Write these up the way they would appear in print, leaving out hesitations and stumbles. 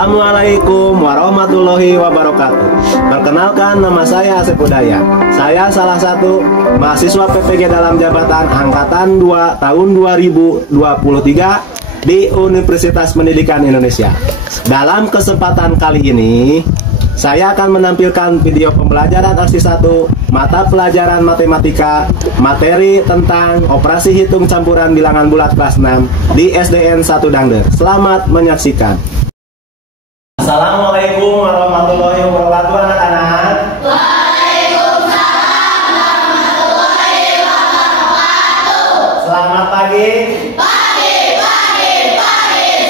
Assalamualaikum warahmatullahi wabarakatuh. Perkenalkan, nama saya Asep Udaya. Saya salah satu mahasiswa PPG dalam jabatan Angkatan 2 tahun 2023 di Universitas Pendidikan Indonesia. Dalam kesempatan kali ini, saya akan menampilkan video pembelajaran aksi 1 mata pelajaran matematika, materi tentang operasi hitung campuran bilangan bulat kelas 6 di SDN 1 Dangder. Selamat menyaksikan. Assalamualaikum warahmatullahi wabarakatuh, anak-anak. Waalaikumsalam warahmatullahi wabarakatuh. Selamat pagi. Pagi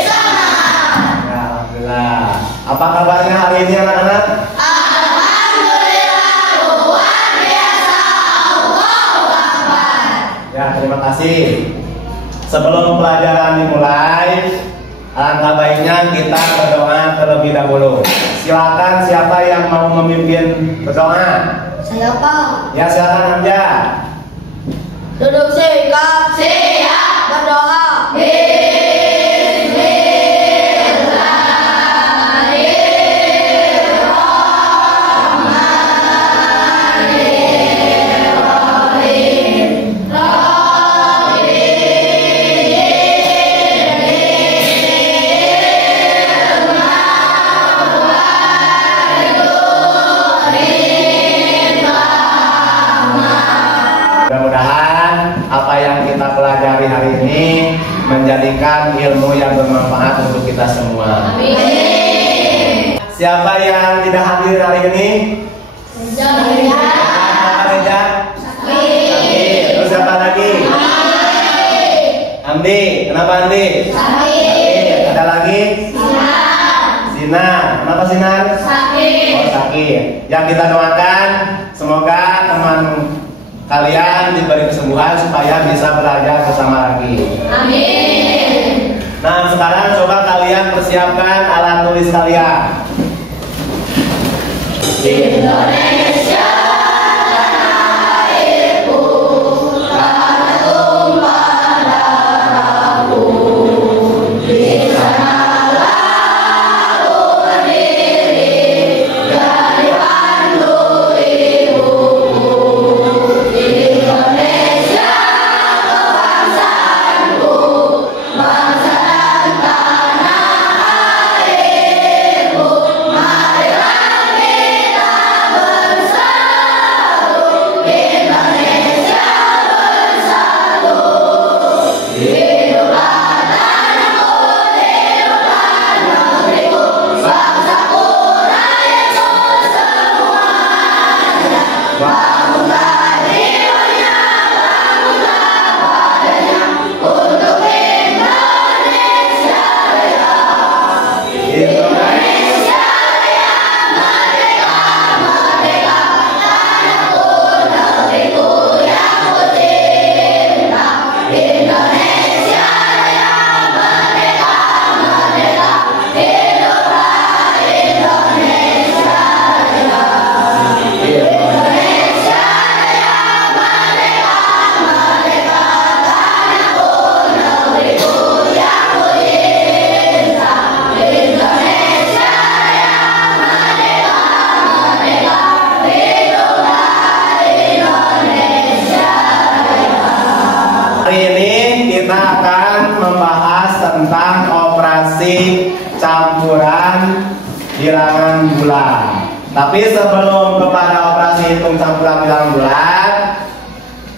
semangat. Ya, alhamdulillah. Apa kabarnya hari ini, anak-anak? Alhamdulillah luar biasa. Allahu Akbar. Ya, terima kasih. Sebelum pelajaran dimulai, alangkah baiknya kita berdoa terlebih dahulu. Silakan, siapa yang mau memimpin berdoa? Saya Pak. Ya, silakan aja. Duduk sikap. Siap. Berdoa. Mudah-mudahan apa yang kita pelajari hari ini menjadikan ilmu yang bermanfaat untuk kita semua. Amin. Siapa yang tidak hadir hari ini? Apa Reja? Sakit. Terus siapa lagi? Andi. Kenapa Andi? Sakit. Ada lagi? Sinar. Kenapa Sinar? Sakit. Oh, sakit. Yang kita doakan semoga teman kalian diberi kesembuhan supaya bisa belajar bersama lagi. Amin. Nah, sekarang coba kalian persiapkan alat tulis kalian. Indonesia tanah airku, tanah tumpah darahku. Di sanalah aku berdiri dari pandu ibuku. Indonesia kebangsaanku, bangsa dan tanah airku. Marilah kita bersatu, Indonesia bersatu. Hiduplah tanahku, hiduplah negeriku, bangsaku, rakyatku semuanya. Bangunlah jiwanya, bangunlah badannya untuk Indonesia Raya. Indonesia Raya, merdeka, merdeka, tanahku, negeriku yang ku cinta. Indonesia Raya, merdeka, merdeka, hiduplah Indonesia Raya. Indonesia Raya, merdeka, merdeka, tanahku, negeriku yang ku cinta. Indonesia Raya, merdeka, merdeka, hiduplah Indonesia Raya. Hari ini kita akan membahas tentang operasi campuran bilangan bulat. Tapi sebelum kepada operasi hitung campuran bilangan bulat,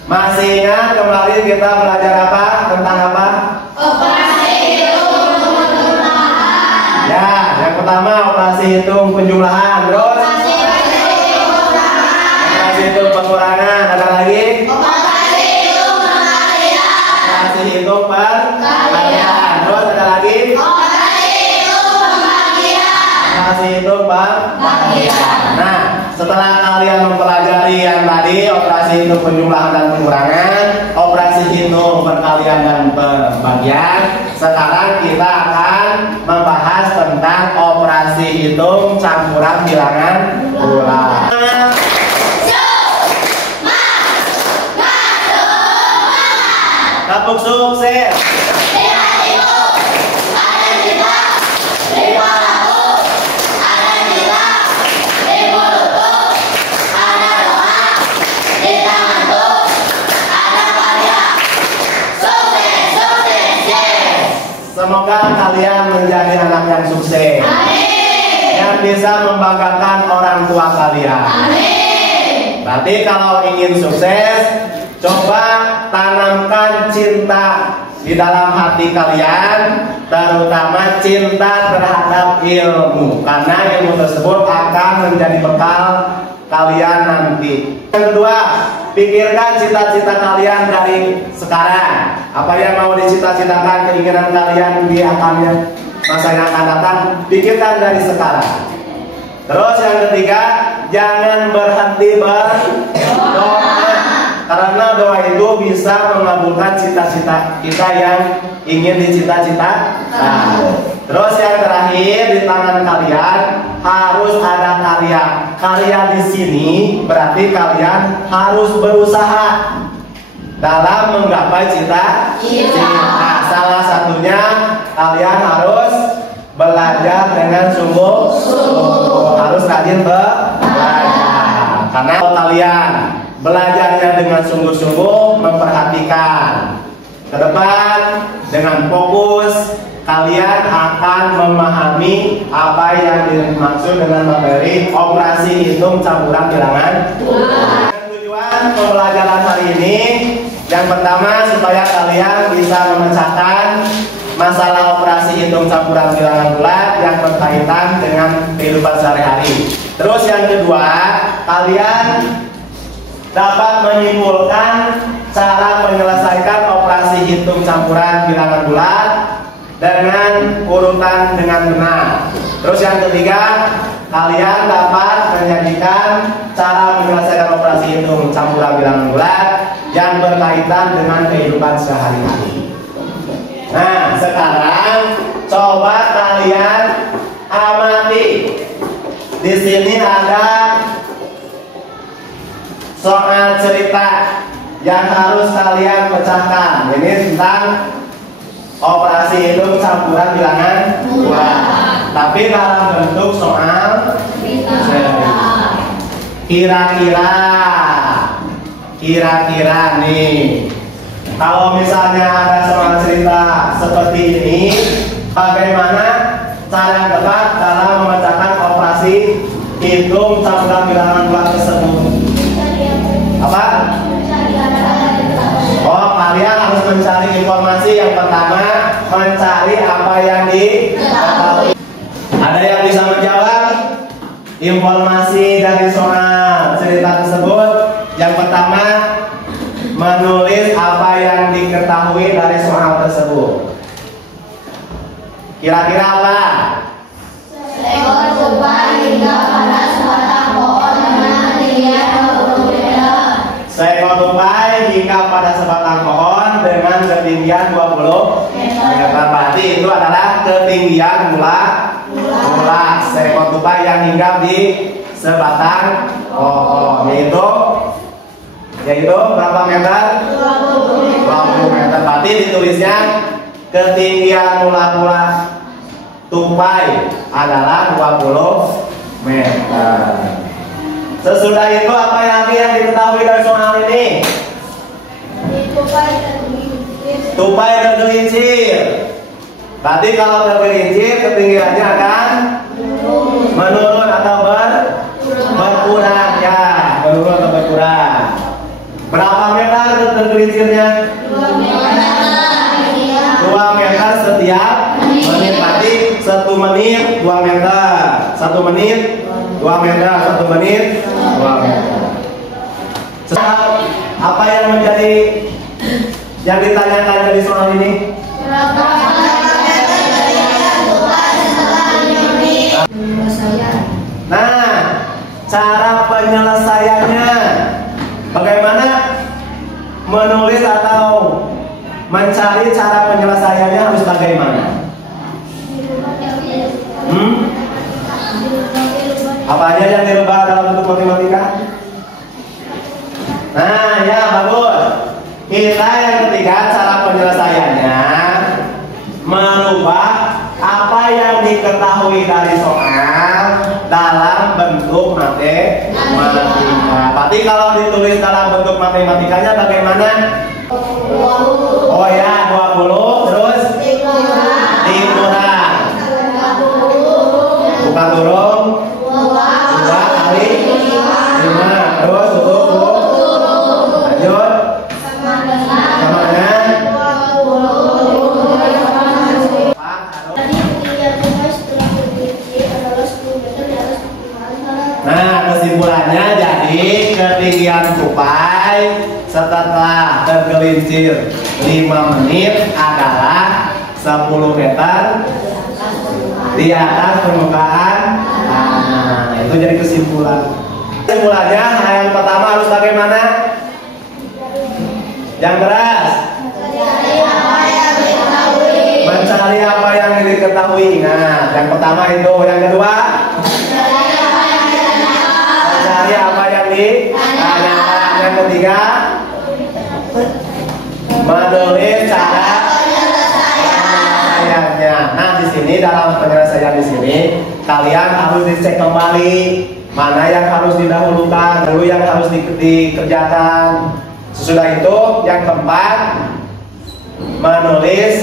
masih ingat kemarin kita belajar apa? Tentang apa? Operasi hitung penjumlahan. Ya, yang pertama operasi hitung penjumlahan. Terus Operasi hitung pengurangan. operasi hitung pengurangan. Ada lagi? Operasi hitung pengalihan. Operasi hitung perkalian. Terus ada lagi? Operasi hitung pembagian. Operasi hitung Pembagian. Nah, setelah kalian mempelajari yang tadi operasi hitung penjumlahan dan pengurangan, operasi hitung perkalian dan pembagian, sekarang kita akan membahas tentang operasi hitung campuran bilangan bulat. Kapuk sukses. Lihat itu, ada kita, 500. Semoga kalian menjadi anak yang sukses. Amin. Yang bisa membanggakan orang tua kalian. Amin. Berarti kalau ingin sukses, coba tanamkan cinta di dalam hati kalian, terutama cinta terhadap ilmu, karena ilmu tersebut akan menjadi bekal kalian nanti. Yang kedua, pikirkan cita-cita kalian dari sekarang. Apa yang mau dicita-citakan, keinginan kalian di masa yang akan datang, pikirkan dari sekarang. Terus yang ketiga, jangan berhenti berdoa, karena doa itu bisa mengabulkan cita-cita kita yang ingin dicita-citakan. Terus yang terakhir, di tangan kalian harus ada karya. Karya di sini berarti kalian harus berusaha dalam menggapai cita-cita. Salah satunya kalian harus belajar dengan sungguh-sungguh, harus rajin belajar. Karena kalau kalian belajarnya dengan sungguh-sungguh, memperhatikan ke depan dengan fokus, kalian akan memahami apa yang dimaksud dengan materi operasi hitung campuran bilangan. Tujuan pembelajaran hari ini, yang pertama supaya kalian bisa memecahkan masalah operasi hitung campuran bilangan bulat yang berkaitan dengan kehidupan sehari-hari. Terus yang kedua, kalian dapat menyimpulkan cara menyelesaikan operasi hitung campuran bilangan bulat dengan urutan dengan benar. Terus yang ketiga, kalian dapat menyajikan cara menyelesaikan operasi hitung campuran bilangan bulat yang berkaitan dengan kehidupan sehari-hari. Nah, sekarang coba kalian amati. Di sini ada soal cerita yang harus kalian pecahkan. Ini tentang operasi hitung campuran bilangan bulat, tapi dalam bentuk soal kira-kira nih, kalau misalnya ada soal cerita seperti ini, bagaimana cara tepat dalam memecahkan operasi hitung campuran bilangan bulat tersebut? Apa? Oh, kalian harus mencari informasi. Yang pertama, mencari apa yang diketahui. Ada yang bisa menjawab informasi dari soal cerita tersebut? Yang pertama, menulis apa yang diketahui dari soal tersebut. Kira-kira apa? Seekor tupai hingga pada sebatang pohon dengan ketinggian 20 meter. Seekor tupai hingga pada sebatang pohon dengan ketinggian 20 meter. Berarti itu adalah ketinggian mula. Seekor tupai yang hinggap di sebatang pohon, yaitu berapa meter? 20 meter. Berarti ditulisnya ketinggian mula tupai adalah 20 meter. Sesudah itu apa lagi yang diketahui dari soal ini? Tupai tergelincir. Berarti kalau tergelincir ketinggiannya akan menurun atau berkurang, ya, menurun atau berkurang. Berapa meter tergelincirnya? 2 meter setiap menit. Berarti 1 menit 2 meter. 1 menit 2 meter. 1 menit 2 meter. Apa yang menjadi yang ditanyakan dari soal ini? Nah, cara penyelesaiannya bagaimana? Menulis atau mencari cara penyelesaiannya harus bagaimana? Apa aja yang dirubah dalam bentuk matematika? Nah, ya bagus. Kita yang ketiga, cara penyelesaiannya merubah apa yang diketahui dari soal dalam bentuk matematika. Berarti kalau ditulis dalam bentuk matematikanya bagaimana? Oh ya, 20 terus setelah tergelincir 5 menit adalah 10 meter di atas permukaan. Nah, itu jadi kesimpulan. Kesimpulannya yang pertama harus bagaimana? Yang keras. Mencari apa yang diketahui. Nah, yang pertama itu. Yang kedua, mencari apa yang ditanyakan. Yang ketiga, menulis cara penyelesaiannya. Nah, di sini dalam penyelesaian di sini kalian harus dicek kembali mana yang harus didahulukan, dulu yang harus dikerjakan. Sesudah itu, yang keempat, menulis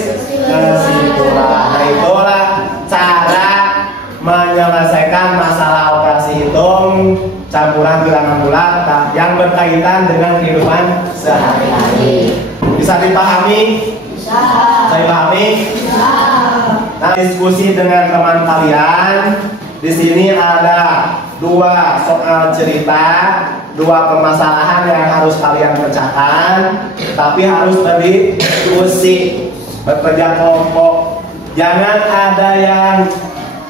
kesimpulan. Nah, itulah cara menyelesaikan masalah operasi hitung campuran bilangan bulat yang berkaitan dengan kehidupan sehari-hari. Bisa dipahami? Bisa. Saya pahami? Bisa. Nah, diskusi dengan teman kalian. Di sini ada 2 soal cerita, 2 permasalahan yang harus kalian pecahkan, tapi harus berdiskusi, bekerja kelompok. Jangan ada yang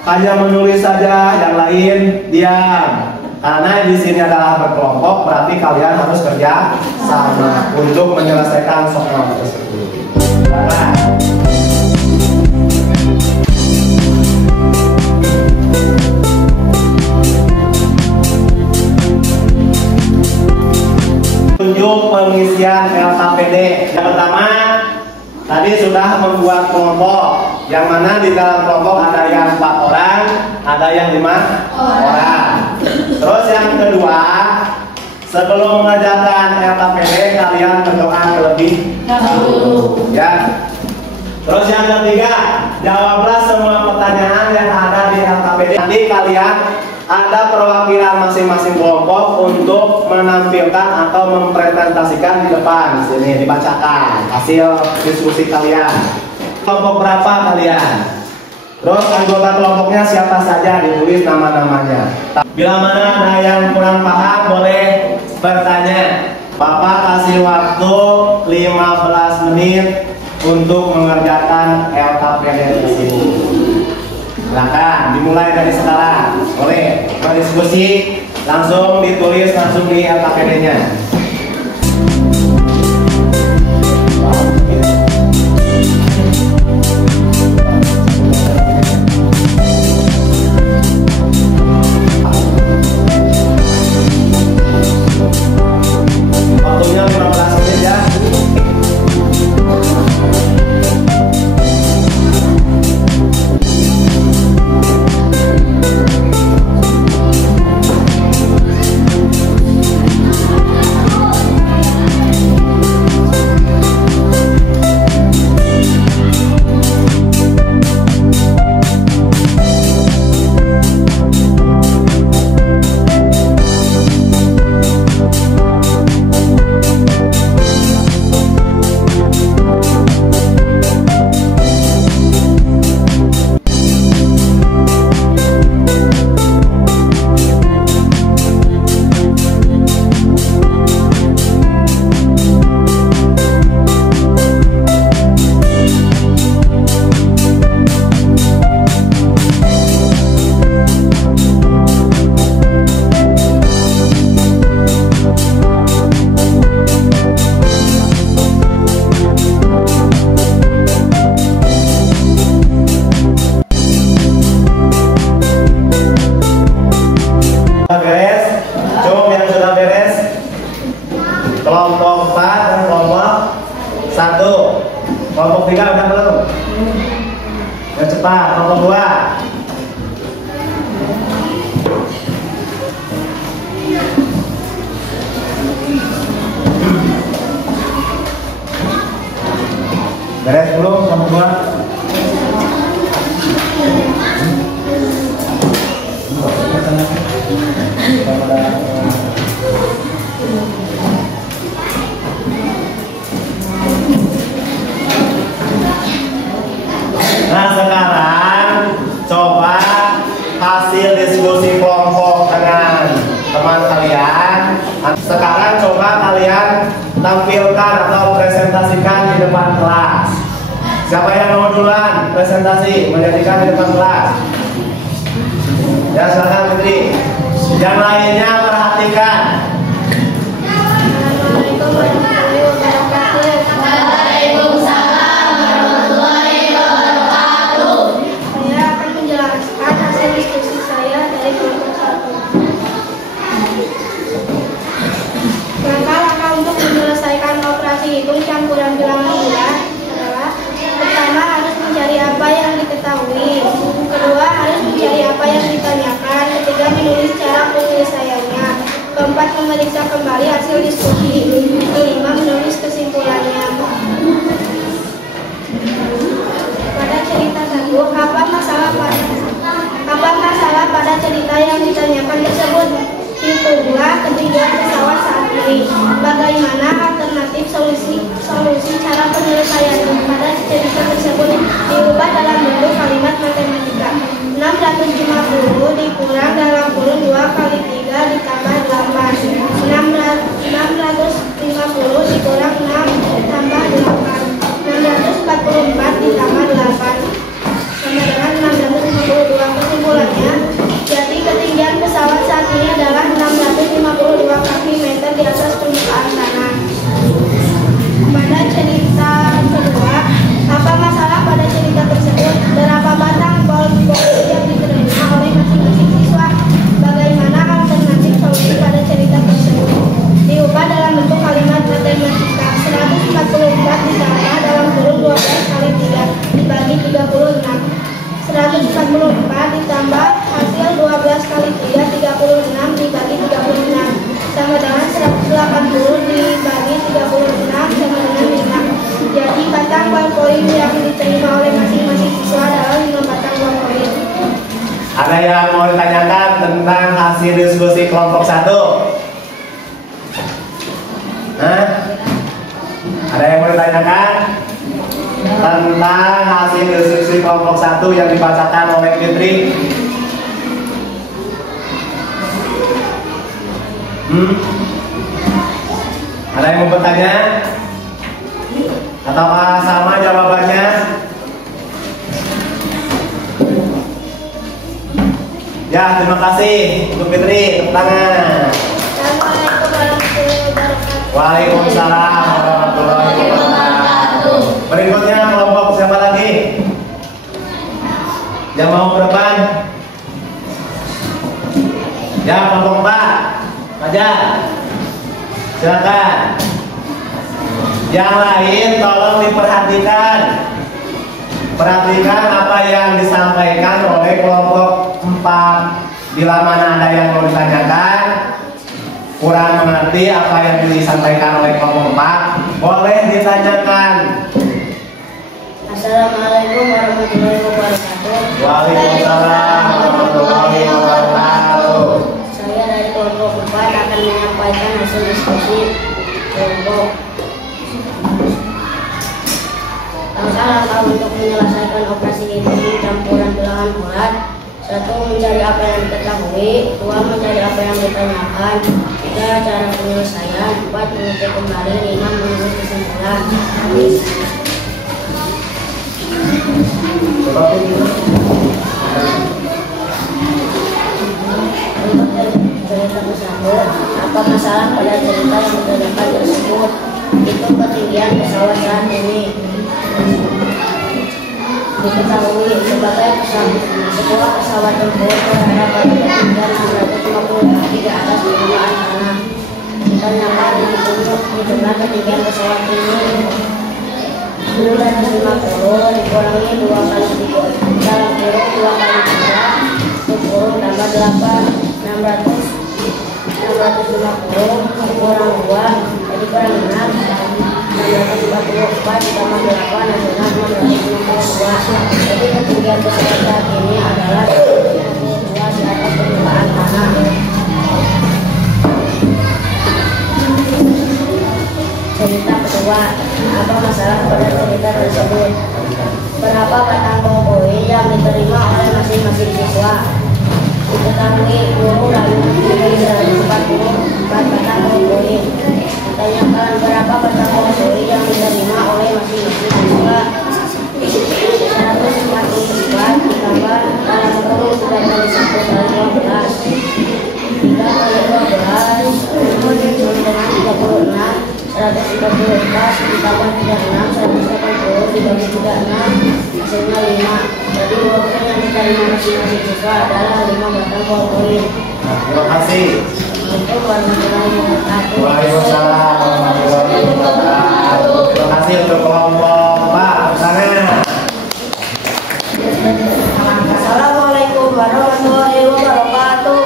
hanya menulis saja, yang lain diam. Karena di sini adalah berkelompok, berarti kalian harus kerja sama untuk menyelesaikan soal tersebut. Silakan. Tunjuk pengisian LKPD. Yang pertama, tadi sudah membuat kelompok, yang mana di dalam kelompok ada yang 4 orang, ada yang 5 orang. Terus yang kedua, sebelum mengerjakan LKPD kalian berdoa terlebih dahulu, ya. Terus yang ketiga, jawablah semua pertanyaan yang ada di LKPD. Nanti kalian ada perwakilan masing-masing kelompok untuk menampilkan atau mempresentasikan di depan. Sini dibacakan hasil diskusi kalian. Kelompok berapa kalian? Terus anggota kelompoknya siapa saja, ditulis nama-namanya. Bila mana ada yang kurang paham boleh bertanya. Bapak kasih waktu 15 menit untuk mengerjakan LKPD tersebut. Silakan dimulai dari sekarang. Boleh berdiskusi, langsung ditulis langsung di LKPD-nya. Waktunya 15 menit ya. Kelompok 4 dan kelompok 1. Kelompok 3 udah belum? Yang cepat, kelompok 2. Beres belum kelompok 2? Nah, sekarang coba hasil diskusi kelompok dengan teman kalian. Sekarang coba kalian tampilkan atau presentasikan di depan kelas. Siapa yang mau duluan presentasi menjadikan di depan kelas? Ya, silakan Fitri. Yang lainnya perhatikan. Assalamualaikum warahmatullahi wabarakatuh. Waalaikumsalam warahmatullahi wabarakatuh. Saya akan menjelaskan hasil diskusi saya dari kelompok 1. Langkah-langkah untuk menyelesaikan operasi hitung campuran bilangan bulan adalah: pertama, harus mencari apa yang diketahui. Kedua, harus mencari apa yang ditanyakan. Ketiga, menulis cara penyelesaiannya. Keempat, memeriksa kembali hasil diskusi. Kelima, menulis kesimpulannya. Pada cerita 1, apa masalah pada cerita yang ditanyakan tersebut? Hitunglah ketinggian pesawat saat ini. Bagaimana alternatif solusi cara penyelesaiannya? Pada cerita tersebut diubah dalam bentuk kalimat matematika. 650 dikurang dalam kurun 2 kali 3 ditambah 8. 650 dikurang 6 tambah 8. 644 ditambah 8 sama dengan 652. Kesimpulannya, jadi ketinggian pesawat saat ini adalah 652 kaki meter di atas permukaan tanah. Pada cerita kedua, apa masalah pada cerita tersebut? Berapa batang poin yang diterima oleh masing-masing siswa? Bagaimana alternatif solusi pada cerita tersebut? Diubah dalam bentuk kalimat matematika. 144 ditambah dalam kurun 12 kali 3 dibagi 36. 144 ditambah hasil 12 kali 3, 36 dibagi 36 sama dengan 180 dibagi 36 sama dengan 5. Jadi batang poin yang diterima oleh masing-masing siswa adalah 5 batang poin. Ada yang mau ditanyakan tentang hasil diskusi kelompok 1? Hah? Ada yang mau ditanyakan tentang hasil diskusi kelompok 1 yang dibacakan oleh Fitri? Ada yang mau bertanya? Atau sama jawabannya? Ya, terima kasih untuk Fitri. Tepuk tangan. Assalamualaikum warahmatullahi wabarakatuh. Waalaikumsalam warahmatullahi wabarakatuh. Berikutnya kelompok siapa lagi? Yang mau berdepan? Ya, kelompok 4. Aja. Silakan. Yang lain tolong diperhatikan. Perhatikan apa yang disampaikan oleh kelompok 4. Bila mana ada yang mau ditanyakan, kurang mengerti apa yang disampaikan oleh kelompok 4, boleh ditanyakan. Assalamualaikum warahmatullahi wabarakatuh. Waalaikumsalam warahmatullahi wabarakatuh. Saya dari kelompok 4 akan menyampaikan hasil diskusi kelompok. Langkah-langkah untuk menyelesaikan operasi hitung campuran bilangan bulat: 1. Mencari apa yang diketahui. 2. Mencari apa yang ditanyakan. 3. Cara penyelesaian. 4. Mengecek kembali. 5. Menulis kesimpulan. Cerita ke-1, apa masalah pada cerita yang ditanyakan tersebut? Itu ketinggian pesawat saat ini. Diketahui sebagai sebuah pesawat tempur berada pada ketinggian 650 kaki di atas permukaan tanah. Ditanyakan hitunglah ketinggian pesawat ini. 650 dikurangi 2 kali 3 dalam kurung 2 kali 3 kurung tambah 8. 650 kurang 2 jadi kurang 6. 644 ditambah 8 adalah 652. Jadi ketinggian pesawat saat ini adalah 62 di atas permukaan tanah. Cerita kedua, apa masalah pada cerita tersebut? Berapa batang poin yang diterima oleh masing-masing siswa? Diketahui guru lalu 144 batang poin. Ditanyakan berapa batang pohon duri yang diterima oleh masing-masing siswa. 144 ditambah 60 sudah kali 1 kali 12. 3 kali 12 sama dengan 36. 134 ditambah 36 180 dibagi 36 hasilnya 5. Jadi waktu yang diterima masing-masing siswa adalah 5 batang pohon duri. Terima kasih. Assalamualaikum warahmatullahi wabarakatuh. Waalaikumsalam warahmatullahi wabarakatuh. Terima kasih untuk kelompok Pak. Sana. Assalamualaikum warahmatullahi wabarakatuh.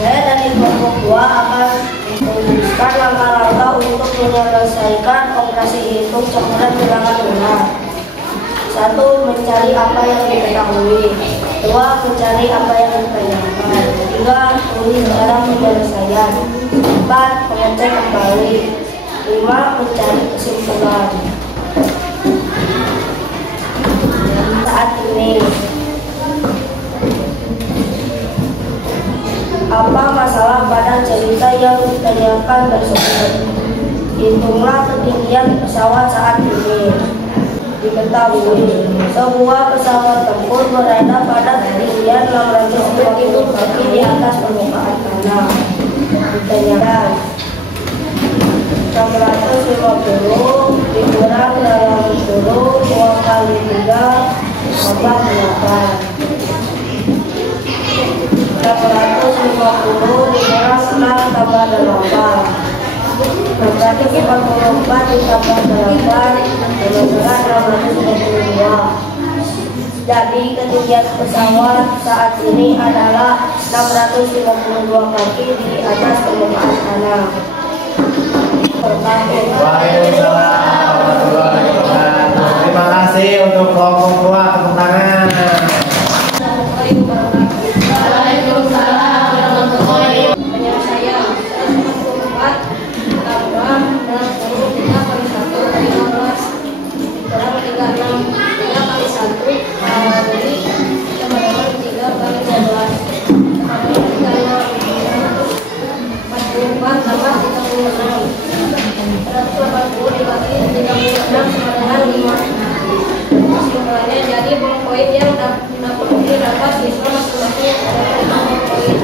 Saya dari kelompok 2 akan menuliskan langkah-langkah untuk menyelesaikan operasi hitung campuran bilangan lunar. 1. Mencari apa yang diketahui. 2. Mencari apa yang ditanyakan. 3. Tulis cara penyelesaian. 4. Mengecek kembali. 5. Mencari kesimpulan. Saat ini, apa masalah pada cerita yang ditanyakan tersebut? Hitunglah ketinggian pesawat saat ini. Diketahui, sebuah pesawat tempur berada pada ketinggian 650 kaki di atas permukaan tanah. Ditanyakan 650 dikurang dalam 10 2 kali 3 tambah 8. 650 dikurang 6 tambah 8. 644 ditambah 8 dengan 652. Jadi ketinggian pesawat saat ini adalah 652 kaki di atas permukaan tanah. Waalaikumsalam warahmatullahi wabarakatuh. Terima kasih untuk kelompok 2. Tepuk tangan. Waalaikumsalam warahmatullahi wabarakatuh. Penyelesaian 144 tambah 60 3 kali 1 kali 15 kurang 36 3 kali 1 kali sama dengan 3 kali 12 sama dengan 44 tambah 36 180 dibagi 36 sama dengan 5. Kesimpulannya, jadi poin yang dapat didapat siswa masing-masing adalah 5 poin.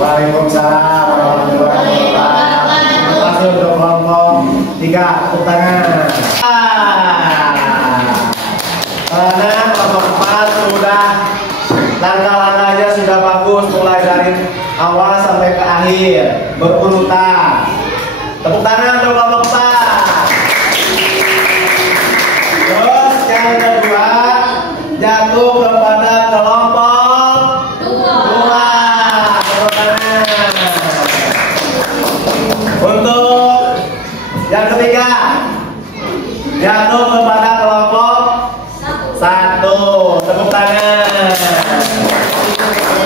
Waalaikumsalam warahmatullahi wabarakatuh. Terima kasih untuk kelompok 3. Tepuk tangan. Karena kelompok 4 sudah langkah-langkahnya sudah bagus, mulai dari awal sampai ke akhir berurutan. Tepuk tangan untuk kelompok 4. Terus yang kedua jatuh kepada kelompok 2. Tepuk tangan. Untuk yang ketiga jatuh kepada kelompok 1. Tepuk tangan.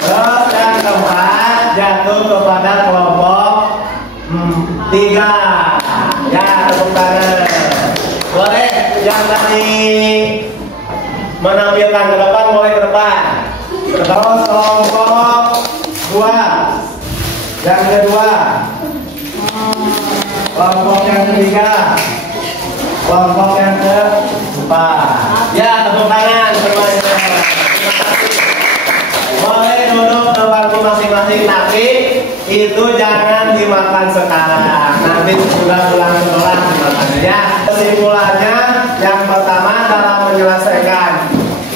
Terus yang keempat jatuh kepada kelompok 3. Ya, tepuk tangan. Boleh yang tadi menampilkan ke depan, mulai ke depan. Terus kelompok 2. Yang kedua. Kelompok yang ketiga. Kelompok yang keempat. Ya, tepuk tangan semuanya. Boleh duduk ke bangku masing-masing, tapi itu jangan dimakan sekarang. Nanti sudah pulang sekolah dimakannya ya. Kesimpulannya, yang pertama dalam menyelesaikan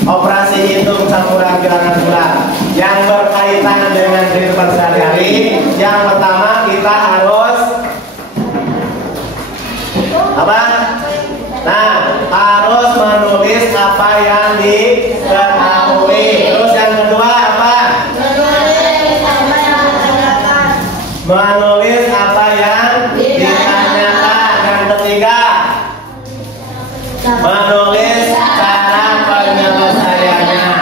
operasi hitung campuran bilangan bulan yang berkaitan dengan kehidupan sehari-hari, yang pertama kita harus apa? Nah, harus menulis apa yang diketahui. Terus yang kedua apa? Menulis apa yang ditanyakan. Yang ketiga, menulis cara penyelesaiannya.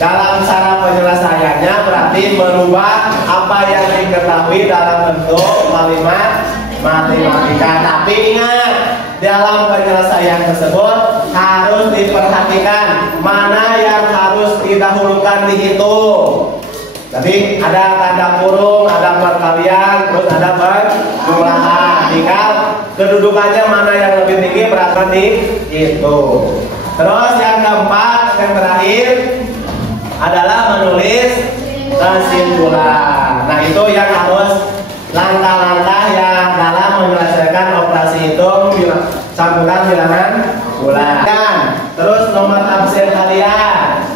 Dalam cara penyelesaiannya berarti merubah apa yang diketahui dalam bentuk kalimat matematika. Tapi ingat, dalam penyelesaian tersebut harus diperhatikan mana yang harus didahulukan dihitung. Jadi ada tanda kurung, ada perkalian, terus ada penjumlahan. Tinggal kedudukannya mana yang lebih tinggi berarti dihitung. Terus yang keempat, yang terakhir adalah menulis kesimpulan. Nah itu yang harus langkah-langkah yang dalam menyelesaikan operasi hitung campuran bilangan bulan. Terus nomor absen kalian.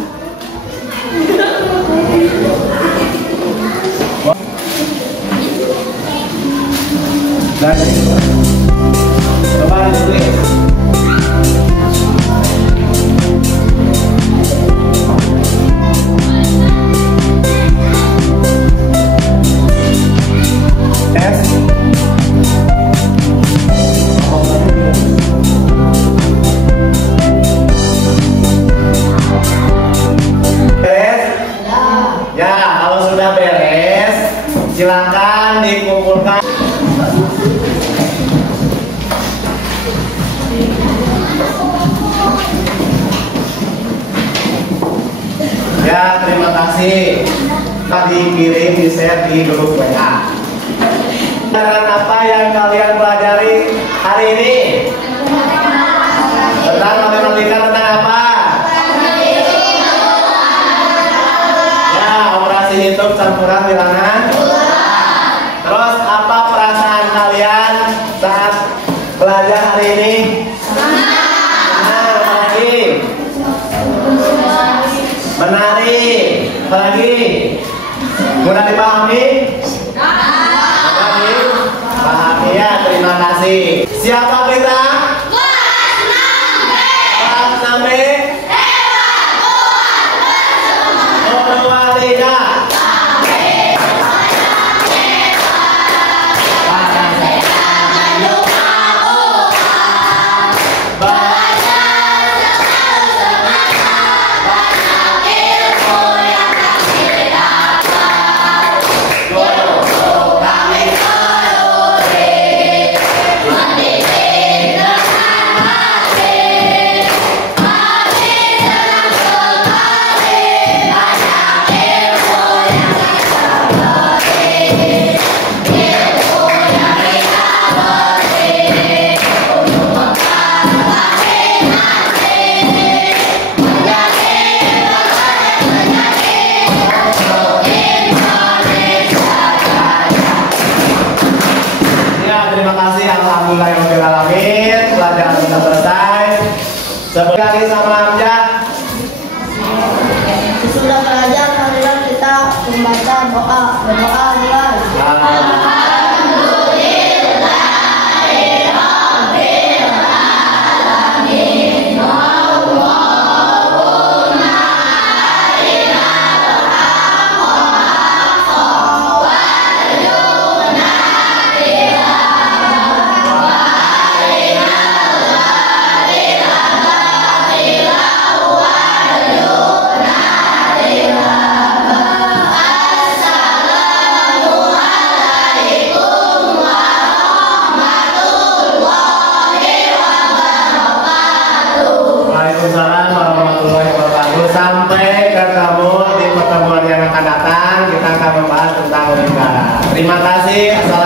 Coba ditulis. Silakan dikumpulkan. Ya, terima kasih. Tadi kirim di share di grup WA. Pelajaran apa yang kalian pelajari hari ini? Tentang matematika, tentang apa? Ya, operasi hitung campuran bilangan. Terus apa perasaan kalian saat belajar hari ini? Nah, apalagi? Menarik. Apalagi? Mudah dipahami? Mudah dipahami ya, terima kasih. Siapa kita? Kelas 6B. Kelas 6B. Alhamdulillahirobbilalamin, pelajaran sudah selesai. Sekali sama Amjad. Sesudah belajar, marilah kita membaca doa. Berdoa mulai. Waalaikumsalam warahmatullahi wabarakatuh. Sampai ketemu di pertemuan yang akan datang. Kita akan membahas tentang logika. Terima kasih. Assalamualaikum.